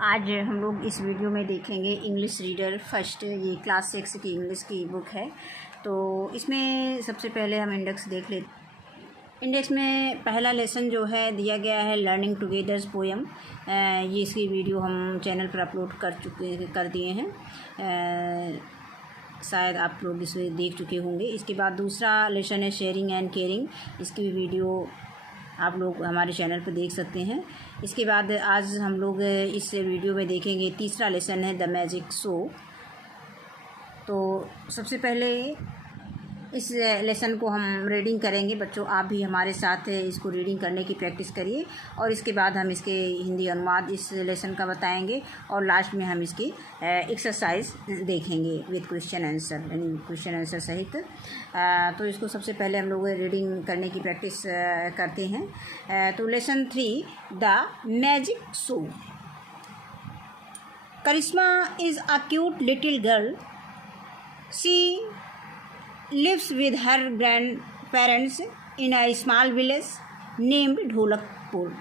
आज हम लोग इस वीडियो में देखेंगे इंग्लिश रीडर फर्स्ट। ये क्लास 6 की इंग्लिश की बुक है। तो इसमें सबसे पहले हम इंडेक्स देख लेते। इंडेक्स में पहला लेसन जो है दिया गया है लर्निंग टुगेदर्स पोएम। ये इसकी वीडियो हम चैनल पर अपलोड कर दिए हैं। शायद आप लोग इसे देख चुके होंगे। इसके बाद दूसरा लेसन है शेयरिंग एंड केयरिंग। इसकी भी वीडियो आप लोग हमारे चैनल पर देख सकते हैं। इसके बाद आज हम लोग इस वीडियो में देखेंगे तीसरा लेसन है द मैजिक शो। तो सबसे पहले इस लेसन को हम रीडिंग करेंगे। बच्चों, आप भी हमारे साथ इसको रीडिंग करने की प्रैक्टिस करिए और इसके बाद हम इसके हिंदी अनुवाद इस लेसन का बताएंगे और लास्ट में हम इसकी एक्सरसाइज देखेंगे विद क्वेश्चन आंसर, यानी क्वेश्चन आंसर सहित। तो इसको सबसे पहले हम लोग रीडिंग करने की प्रैक्टिस करते हैं। तो lesson 3 the magic show. Karishma is a cute little girl. She lives with her grandparents in a small village named Dholakpur.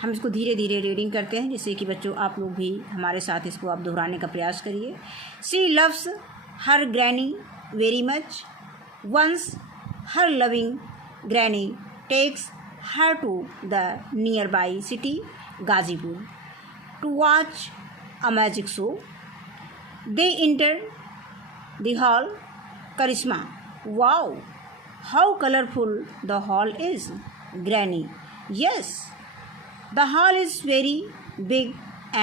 हम इसको धीरे धीरे रीडिंग करते हैं जिससे कि बच्चों आप लोग भी हमारे साथ इसको आप दोहराने का प्रयास करिए। She loves her granny very much. Once her loving granny takes her to the nearby city Gazipur to watch a magic show. They enter the hall. Karishma, wow, how colorful the hall is. Granny, yes, the hall is very big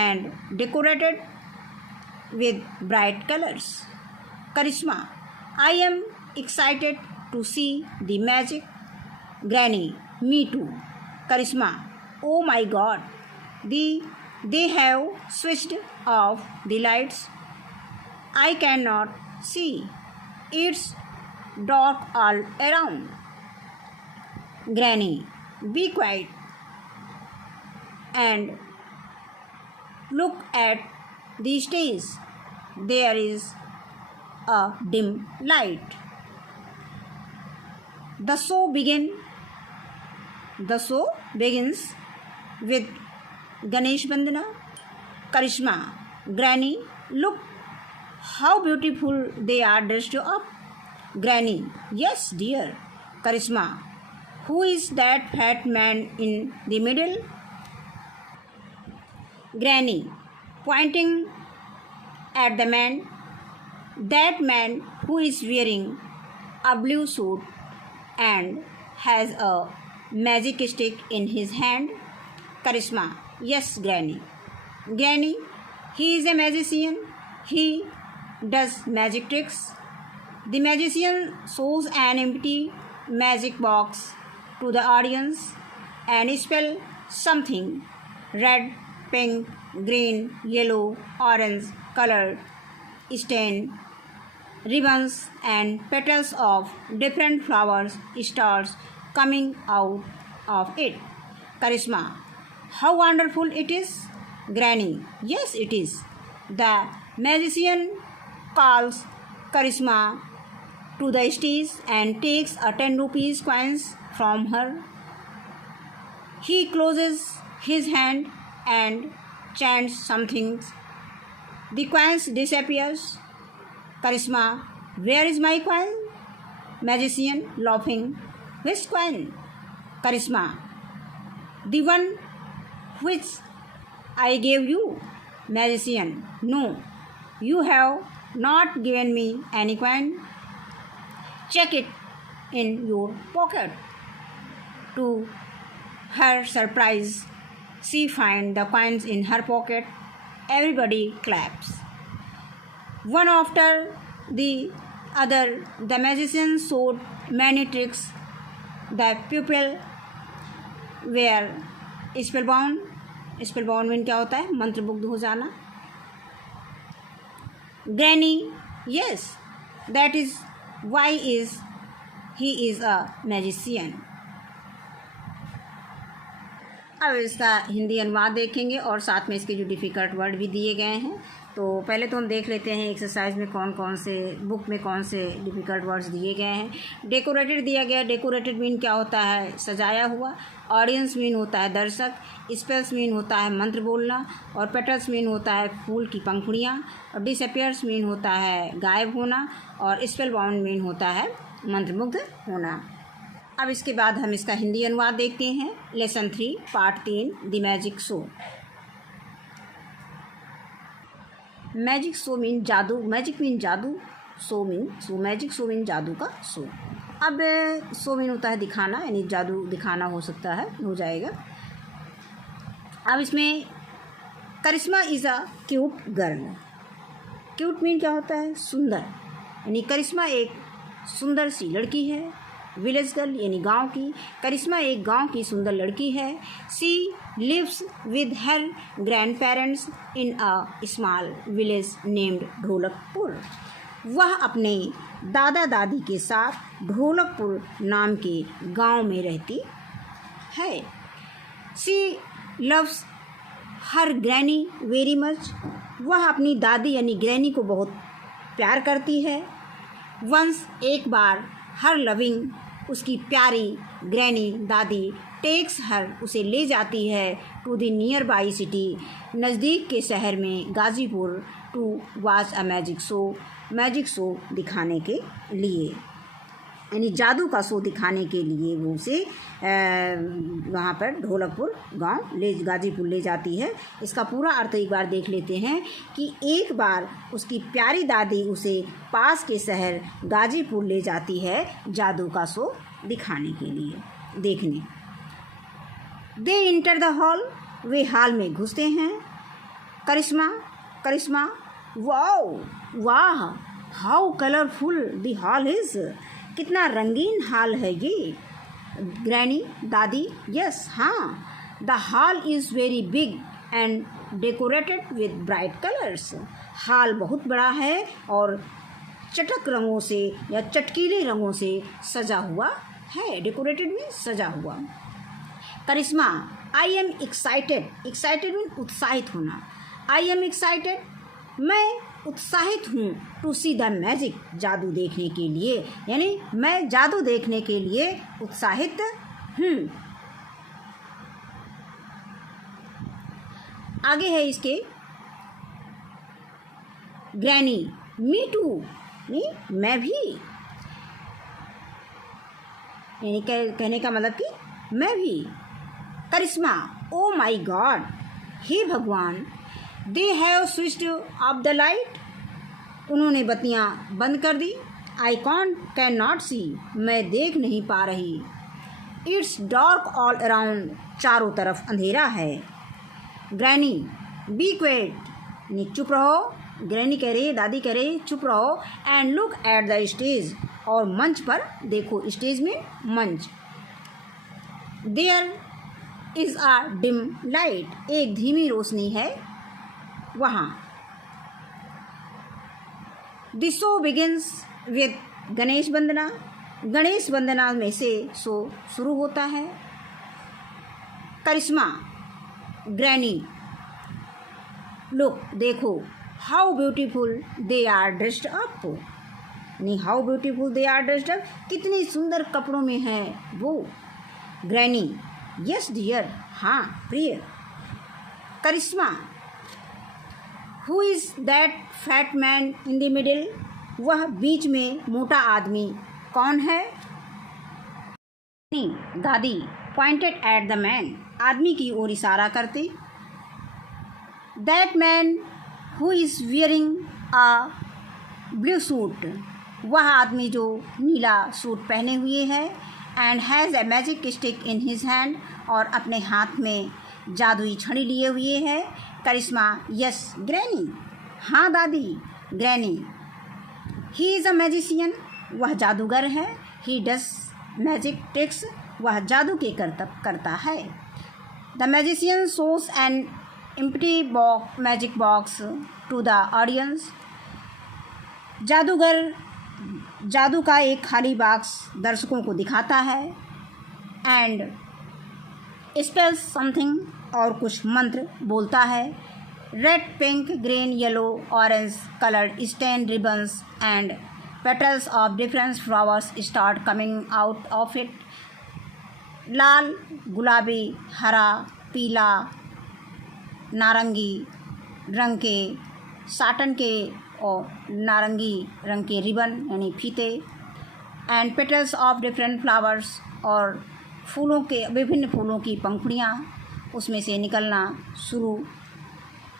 and decorated with bright colors. Karishma, I am excited to see the magic. Granny, me too. Karishma, oh my God, they have switched off the lights. I cannot see. It's dark all around. Granny, be quiet and look at the stage. There is a dim light. The show begins with Ganesh Vandana. Karishma, Granny, look how beautiful they are dressed up. Granny, yes dear. Karishma, who is that fat man in the middle? Granny, pointing at the man. That man who is wearing a blue suit and has a magic stick in his hand. Karishma, yes Granny. Granny, he is a magician. He does magic tricks. The magician shows an empty magic box to the audience and spells something. Red, pink, green, yellow, orange colored stain, ribbons and petals of different flowers starts coming out of it. Karishma, how wonderful it is. Granny, yes it is. The magician calls Karishma to the stage and takes a 10 rupees coins from her. He closes his hand and chants something. The coins disappears. Karishma, where is my coin? Magician laughing, which coin? Karishma, the one which I gave you. Magician, no, you have not given me any coin. Check it in your pocket. To her surprise, she finds the coins in her pocket. Everybody claps. One after the other, the magician showed many tricks. The pupil were spellbound. Spellbound mean क्या होता है? मंत्रमुग्ध हो जाना। Granny, yes, that is why he is a magician. अब इसका हिंदी अनुवाद देखेंगे और साथ में इसके जो डिफ़िकल्ट वर्ड भी दिए गए हैं। तो पहले तो हम देख लेते हैं एक्सरसाइज में कौन कौन से बुक में कौन से डिफ़िकल्ट वर्ड्स दिए गए हैं। डेकोरेटेड दिया गया। डेकोरेटेड मीन क्या होता है? सजाया हुआ। ऑडियंस मीन होता है दर्शक। स्पेल्स मीन होता है मंत्र बोलना। और पेटल्स मीन होता है फूल की पंखुड़ियाँ। और डिसअपियर्स मीन होता है गायब होना। और स्पेल बाउंड मीन होता है मंत्रमुग्ध होना। अब इसके बाद हम इसका हिंदी अनुवाद देखते हैं। Lesson 3 part 3 the magic show. Magic show mean जादू। मैजिक मीन जादू। Show mean show. Magic show mean जादू का शो। अब शो मीन होता है दिखाना, यानी जादू दिखाना हो सकता है, हो जाएगा। अब इसमें Karishma is a cute girl. Cute mean क्या होता है? सुंदर, यानी करिश्मा एक सुंदर सी लड़की है। विलेज गर्ल यानी गांव की। करिश्मा एक गांव की सुंदर लड़की है। She lives with her grandparents in a small village named Dholakpur. वह अपने दादा दादी के साथ ढोलकपुर नाम के गांव में रहती है। She loves her granny very much. वह अपनी दादी यानी ग्रैनी को बहुत प्यार करती है। वंस एक बार हर लविंग उसकी प्यारी ग्रैनी दादी टेक्स हर उसे ले जाती है to the nearby city नज़दीक के शहर में Ghazipur to watch a magic show दिखाने के लिए, यानी जादू का शो दिखाने के लिए वो उसे वहाँ पर ढोलकपुर गांव गाज़ीपुर ले जाती है। इसका पूरा अर्थ एक बार देख लेते हैं कि एक बार उसकी प्यारी दादी उसे पास के शहर गाज़ीपुर ले जाती है जादू का शो दिखाने के लिए देखने। They enter the hall. वे हॉल में घुसते हैं। करिश्मा वाह how colourful the hall is. कितना रंगीन हॉल है ये। ग्रैनी दादी यस हाँ। The hall is very big and decorated with bright colours. Hall बहुत बड़ा है और चटक रंगों से या चटकीले रंगों से सजा हुआ है। डेकोरेटेड में सजा हुआ। Karishma I am excited. Excited mean उत्साहित होना। आई एम एक्साइटेड मैं उत्साहित हूँ टू सी द मैजिक जादू देखने के लिए, यानी मैं जादू देखने के लिए उत्साहित हूँ। आगे है इसके ग्रैनी मी टू, मैं भी, यानी कहने का मतलब कि मैं भी। करिश्मा ओ माई गॉड हे भगवान they have switched off the light. उन्होंने बत्तियाँ बंद कर दी। आई कैन नॉट सी मैं देख नहीं पा रही। इट्स डार्क ऑल अराउंड चारों तरफ अंधेरा है। ग्रैनी बी क्वेट चुप रहो। ग्रैनी कह रही है, दादी कह रही चुप रहो। And look at the stage और मंच पर देखो। स्टेज में मंच। There is a dim light एक धीमी रोशनी है वहाँ। The show begins with Ganesh Vandana. Ganesh Vandana में से शो शुरू होता है। करिश्मा ग्रैनी लुक देखो how beautiful they are dressed up. नहीं how beautiful they are dressed up कितनी सुंदर कपड़ों में है वो। ग्रैनी यस डियर हाँ प्रिय। Karishma who is that fat man in the middle. वह बीच में मोटा आदमी कौन है। दादी पॉइंटेड एट द मैन आदमी की ओर इशारा करते। That man who is wearing a blue suit वह आदमी जो नीला सूट पहने हुए है। And has a magic stick in his hand और अपने हाथ में जादुई छड़ी लिए हुए है। करिश्मा यस ग्रैनी हाँ दादी। Granny he is a magician वह जादूगर है। ही डज मैजिक ट्रिक्स वह जादू के करतब करता है। The magician shows an empty magic box to the audience. जादूगर जादू का एक खाली बॉक्स दर्शकों को दिखाता है। एंड स्पेल्स समथिंग और कुछ मंत्र बोलता है। Red, pink, green, yellow, orange coloured stand ribbons and petals of different flowers start coming out of it. लाल, गुलाबी, हरा, पीला, नारंगी रंग के साटन के और नारंगी रंग के रिबन यानी फीते and petals of different flowers और फूलों के विभिन्न फूलों की पंखुड़ियाँ उसमें से निकलना शुरू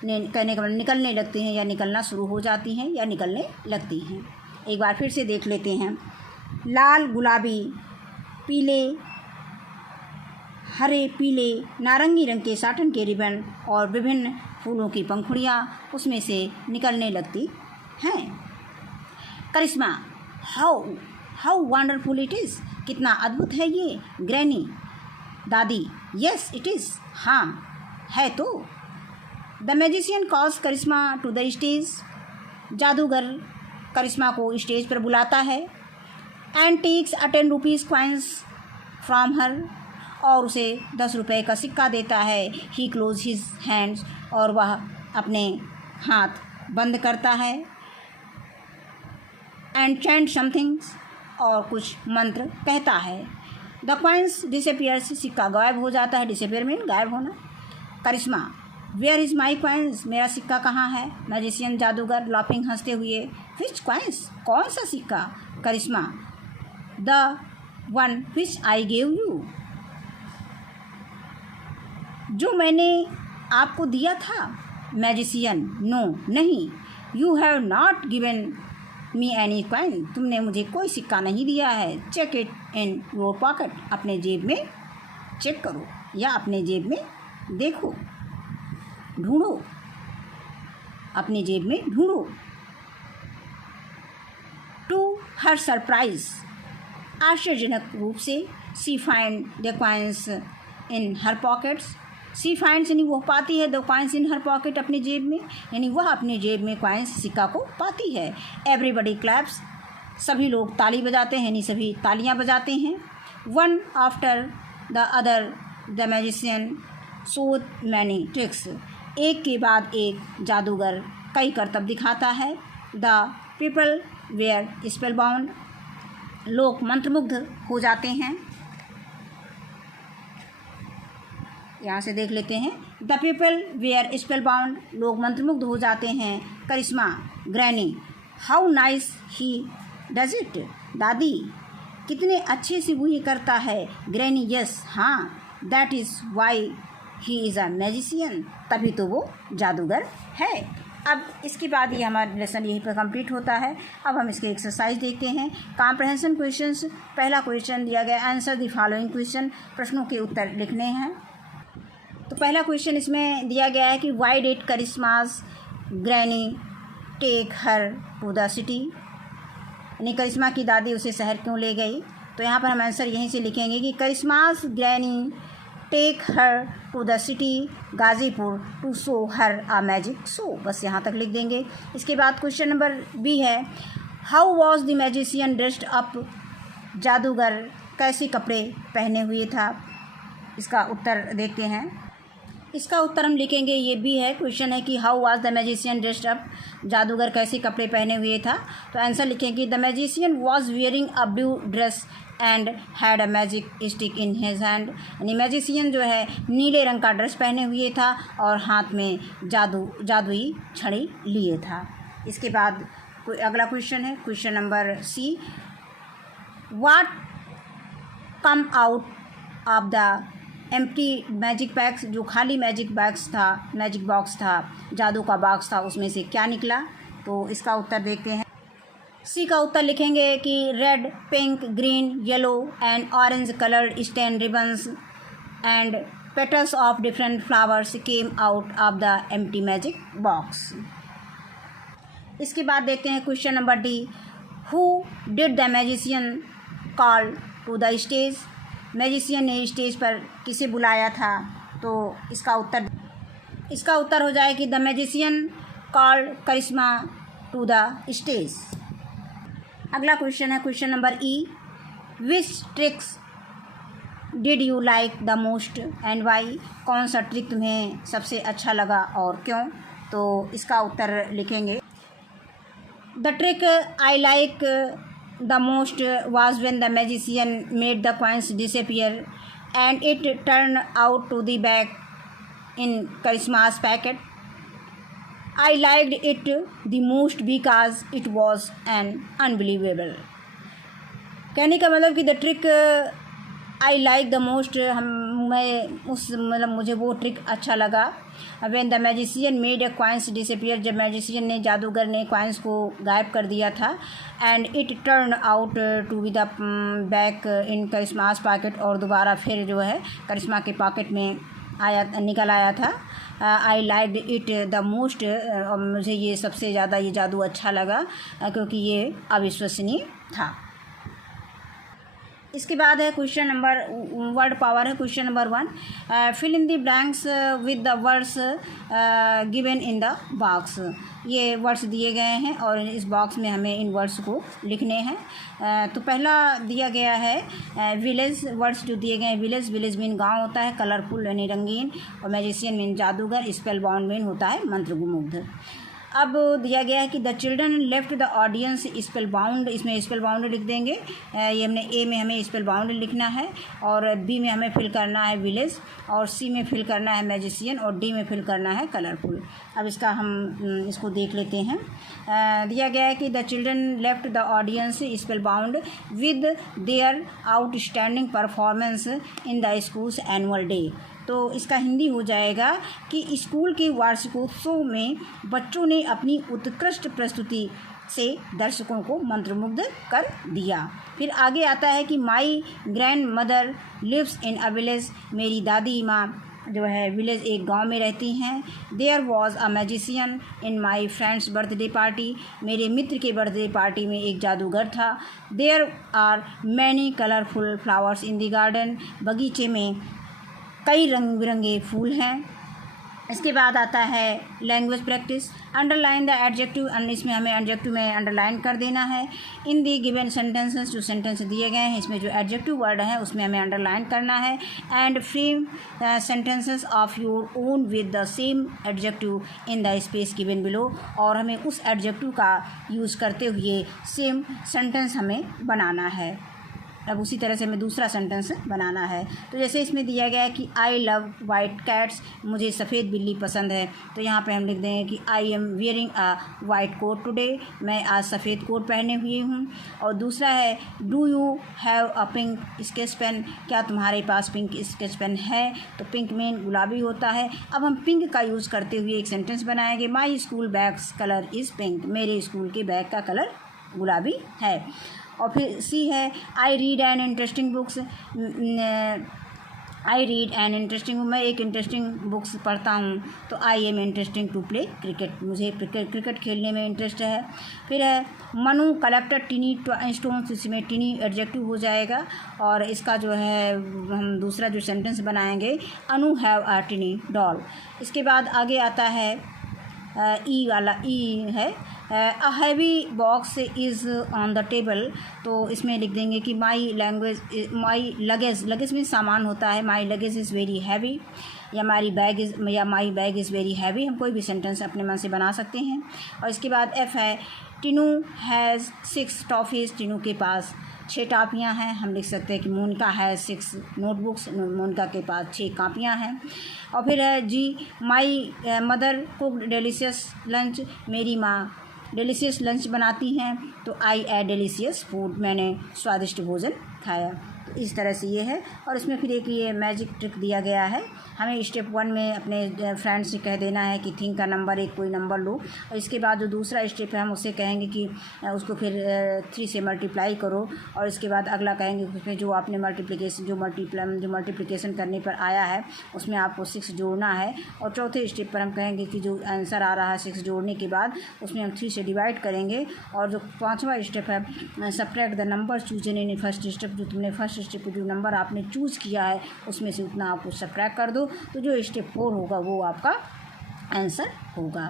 कहने का मतलब निकलने लगती हैं या निकलना शुरू हो जाती हैं या निकलने लगती हैं। एक बार फिर से देख लेते हैं। लाल, गुलाबी, पीले, हरे, पीले, नारंगी रंग के साटन के रिबन और विभिन्न फूलों की पंखुड़ियाँ उसमें से निकलने लगती हैं। Karishma, how how wonderful it is, कितना अद्भुत है ये। ग्रैनी, दादी, यस इट इज़, हाँ है तो। The magician calls Karishma to the stage, जादूगर करिश्मा को स्टेज पर बुलाता है। And takes a 10 rupees coins from her, और उसे 10 रुपये का सिक्का देता है। ही क्लोज हिज हैंड्स, और वह अपने हाथ बंद करता है। एंड चैंट समथिंग्स, और कुछ मंत्र कहता है। द कॉइन्स डिसअपियर्स, सिक्का गायब हो जाता है। डिसअपियर मीन गायब होना। करिश्मा, वेयर इज़ माई कॉइन्स, मेरा सिक्का कहाँ है। मैजिशियन, जादूगर लाफिंग हंसते हुए, विच कॉइन्स, कौन सा सिक्का। Karishma, the one which I gave you, जो मैंने आपको दिया था। मैजिशियन, नो नहीं। You have not given me any coin, तुमने मुझे कोई सिक्का नहीं दिया है। Check it in your pocket, अपने जेब में चेक करो या अपने जेब में देखो, ढूंढो, अपनी जेब में ढूंढो। टू हर सरप्राइज, आश्चर्यजनक रूप से, she find the coins in her pockets, she finds यानी वह पाती है the coins in her pocket, अपनी जेब में, यानी वह अपनी जेब में कॉइन्स सिक्का को पाती है। एवरीबडी क्लैप्स, सभी लोग ताली बजाते हैं, यानी सभी तालियां बजाते हैं। One after the other the magician showed many tricks, एक के बाद एक जादूगर कई करतब दिखाता है। The people were spellbound, लोग मंत्रमुग्ध हो जाते हैं। यहाँ से देख लेते हैं। The people were spellbound, लोग मंत्रमुग्ध हो जाते हैं। Karishma, granny, how nice he does it, दादी कितने अच्छे से वो ये करता है। ग्रैनी, यस हाँ, that is why he is a magician, तभी तो वो जादूगर है। अब इसके बाद ये हमारा लेसन यहीं पर कंप्लीट होता है। अब हम इसके एक्सरसाइज देखते हैं। कॉम्प्रहेंशन क्वेश्चंस, पहला क्वेश्चन दिया गया, आंसर द फॉलोइंग क्वेश्चन, प्रश्नों के उत्तर लिखने हैं। तो पहला क्वेश्चन इसमें दिया गया है कि why did Karishma's granny take her to the city, यानी करिश्मा की दादी उसे शहर क्यों ले गई। तो यहाँ पर हम आंसर यहीं से लिखेंगे कि Karishma's granny take her to the city Ghazipur to show her a magic show, बस यहाँ तक लिख देंगे। इसके बाद क्वेश्चन नंबर बी है, how was the magician dressed up, जादूगर कैसे कपड़े पहने हुए था। इसका उत्तर देखते हैं। इसका उत्तर हम लिखेंगे, ये भी है क्वेश्चन है कि how was the magician dressed up, जादूगर कैसे कपड़े पहने हुए था। तो आंसर लिखेंगे, the magician was wearing a blue dress and had a magic stick in his hand, यानी मैजिशियन जो है नीले रंग का ड्रेस पहने हुए था और हाथ में जादुई छड़ी लिए था। इसके बाद अगला क्वेश्चन है question number C, what come out of the empty magic bags, जो खाली मैजिक बैग्स था, मैजिक बॉक्स था, जादू का बॉक्स था, उसमें से क्या निकला। तो इसका उत्तर देखते हैं। सी का उत्तर लिखेंगे कि red, pink, green, yellow and orange coloured stand ribbons and petals of different flowers came out of the empty magic box. इसके बाद देखते हैं question number D, who did the magician call to the stage, magician ने stage पर किसे बुलाया था। तो इसका उत्तर हो जाए कि the magician called Karishma to the stage. अगला क्वेश्चन है question number E, which tricks did you like the most and why, कौन सा ट्रिक तुम्हें सबसे अच्छा लगा और क्यों। तो इसका उत्तर लिखेंगे। The trick I like the most was when the magician made the coins disappear and it turned out to the bag in Christmas packet. I liked it the most because it was an unbelievable. कहने का मतलब कि the trick I like the most, मुझे वो trick अच्छा लगा। When the magician made a coins disappear, जब magician ने, जादूगर ने कॉइन्स को गायब कर दिया था। And it turn out to be the back in Karishma's pocket, और दोबारा फिर जो है करिश्मा के पॉकेट में निकल आया था। I like it the most, मुझे ये सबसे ज़्यादा ये जादू अच्छा लगा क्योंकि ये अविश्वसनीय था। इसके बाद है क्वेश्चन नंबर, वर्ड पावर है question number 1। Fill in the blanks with the words given in the box. ये वर्ड्स दिए गए हैं और इस बॉक्स में हमें इन वर्ड्स को लिखने हैं। तो पहला दिया गया है विलेज, वर्ड्स जो दिए गए हैं विलेज, विलेज मीन गांव होता है, कलरफुल यानी रंगीन, और मैजिशियन मीन जादूगर, स्पेल बाउंड मीन होता है मंत्रमुग्ध। अब दिया गया है कि the children left the audience spell bound, इसमें स्पेल बाउंड लिख देंगे। ये हमने ए में हमें स्पेल बाउंड लिखना है, और बी में हमें फिल करना है विलेज, और सी में फिल करना है मैजिशियन, और डी में फिल करना है कलरफुल। अब इसका हम इसको देख लेते हैं। दिया गया है कि the children left the audience spell bound with their outstanding performance in the schools annual day. तो इसका हिंदी हो जाएगा कि स्कूल के वार्षिकोत्सव में बच्चों ने अपनी उत्कृष्ट प्रस्तुति से दर्शकों को मंत्रमुग्ध कर दिया। फिर आगे आता है कि my grandmother lives in a village, मेरी दादी माँ जो है विलेज एक गांव में रहती हैं। There was a magician in my friend's birthday party, मेरे मित्र के बर्थडे पार्टी में एक जादूगर था। There are many colourful flowers in the garden, बगीचे में कई रंग बिरंगे फूल हैं। इसके बाद आता है language practice. Underline the adjective, इसमें हमें एडजेक्टिव में अंडरलाइन कर देना है। इन दी गिवन सेंटेंसेस, जो सेंटेंस दिए गए हैं इसमें जो एडजेक्टिव वर्ड है उसमें हमें अंडरलाइन करना है। And frame sentences of your own with the same adjective in the space given below, और हमें उस एडजेक्टिव का यूज़ करते हुए सेम सेंटेंस हमें बनाना है। अब उसी तरह से हमें दूसरा सेंटेंस बनाना है। तो जैसे इसमें दिया गया है कि आई लव वाइट कैट्स, मुझे सफ़ेद बिल्ली पसंद है, तो यहाँ पे हम लिख देंगे कि I am wearing a white coat today, मैं आज सफ़ेद कोट पहने हुए हूँ। और दूसरा है do you have a pink sketch pen, क्या तुम्हारे पास पिंक स्केच पेन है, तो पिंक मीन गुलाबी होता है। अब हम पिंक का यूज़ करते हुए एक सेंटेंस बनाएंगे। My school bag's colour is pink, मेरे स्कूल के बैग का कलर गुलाबी है। और फिर सी है I read an interesting books, I read an interesting, मैं एक इंटरेस्टिंग बुक्स पढ़ता हूँ। तो I am interesting to play cricket, मुझे क्रिकेट खेलने में इंटरेस्ट है। फिर है मनु कलेक्टेड टिनी स्टोन्स, इसमें टिनी एडजेक्टिव हो जाएगा। और इसका जो है हम दूसरा जो सेंटेंस बनाएंगे अनु हैव अ टिनी डॉल। इसके बाद आगे आता है ई वाला, ई है a heavy box is on the table, तो इसमें लिख देंगे कि माई लगेज, लगेज में सामान होता है, माई लगेज इज़ वेरी हैवी, या my bag is very heavy. हम कोई भी सेंटेंस अपने मन से बना सकते हैं। और इसके बाद एफ है टिनू हैज़ 6 टॉफ़ीज़, टिनू के पास 6 टॉफ़ियाँ हैं। हम लिख सकते हैं कि मोनिका है 6 नोटबुक्स, मोनिका के पास 6 कापियाँ हैं। और फिर है जी my mother cooked delicious lunch, मेरी माँ डिलीशियस लंच बनाती हैं, तो आई ए डिलीशियस फूड, मैंने स्वादिष्ट भोजन खाया। तो इस तरह से ये है। और इसमें फिर एक ये मैजिक ट्रिक दिया गया है, हमें स्टेप 1 में अपने फ्रेंड से कह देना है कि थिंक का नंबर, एक कोई नंबर लो, और इसके बाद जो दूसरा स्टेप है हम उससे कहेंगे कि उसको फिर 3 से मल्टीप्लाई करो, और इसके बाद अगला कहेंगे उसमें जो आपने मल्टीप्लिकेशन करने पर आया है उसमें आपको 6 जोड़ना है। और चौथे स्टेप पर हम कहेंगे कि जो आंसर आ रहा है 6 जोड़ने के बाद उसमें हम 3 से डिवाइड करेंगे। और जो 5वां स्टेप है subtract the number chosen in first step, जो तुमने फर्स्ट स्टेप जो नंबर आपने चूज़ किया है उसमें से उतना आप सब्ट्रैक्ट कर दो, तो जो स्टेप 4 होगा वो आपका आंसर होगा।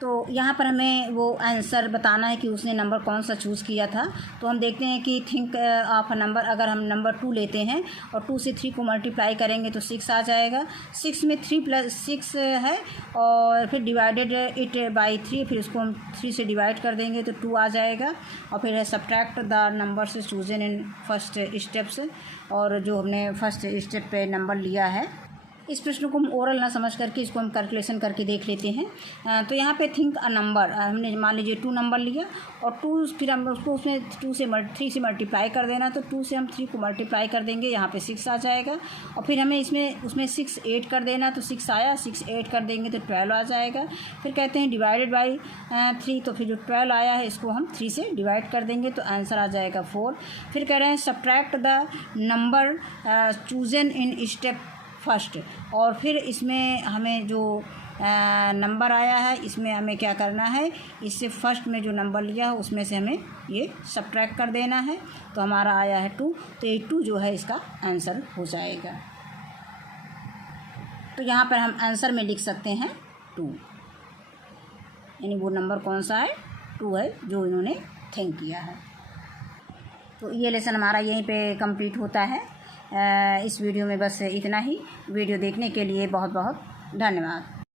तो यहाँ पर हमें वो आंसर बताना है कि उसने नंबर कौन सा चूज़ किया था। तो हम देखते हैं कि थिंक ऑफ अ नंबर, अगर हम नंबर 2 लेते हैं और 2 से 3 को मल्टीप्लाई करेंगे तो 6 आ जाएगा। 6 में 3 + 6 है और फिर डिवाइडेड इट बाई 3, फिर इसको हम 3 से डिवाइड कर देंगे तो 2 आ जाएगा। और फिर है सब्ट्रैक्ट द नंबर से चूजन इन फर्स्ट स्टेप्स, और जो हमने फर्स्ट स्टेप पे नंबर लिया है। इस प्रश्न को हम ओरल ना समझ करके इसको हम कैलकुलेशन करके देख लेते हैं। तो यहाँ पे थिंक अ नंबर, हमने मान लीजिए 2 नंबर लिया और 2, फिर हम उसको उसमें 3 से मल्टीप्लाई कर देना, तो 2 से हम 3 को मल्टीप्लाई कर देंगे, यहाँ पे 6 आ जाएगा। और फिर हमें उसमें 6 ऐड कर देना, तो 6 आया, 6 ऐड कर देंगे तो 12 आ जाएगा। फिर कहते हैं डिवाइडेड बाई 3, तो फिर जो 12 आया है इसको हम 3 से डिवाइड कर देंगे तो आंसर आ जाएगा 4। फिर कह रहे हैं subtract the number chosen in step first, और फिर इसमें हमें जो नंबर आया है इसमें हमें क्या करना है, इससे फर्स्ट में जो नंबर लिया है उसमें से हमें ये सब्ट्रैक्ट कर देना है। तो हमारा आया है 2, तो ये 2 जो है इसका आंसर हो जाएगा। तो यहाँ पर हम आंसर में लिख सकते हैं 2, यानी वो नंबर कौन सा है, 2 है जो इन्होंने थिंक किया है। तो ये लेसन हमारा यहीं पे कंप्लीट होता है। इस वीडियो में बस इतना ही। वीडियो देखने के लिए बहुत बहुत धन्यवाद।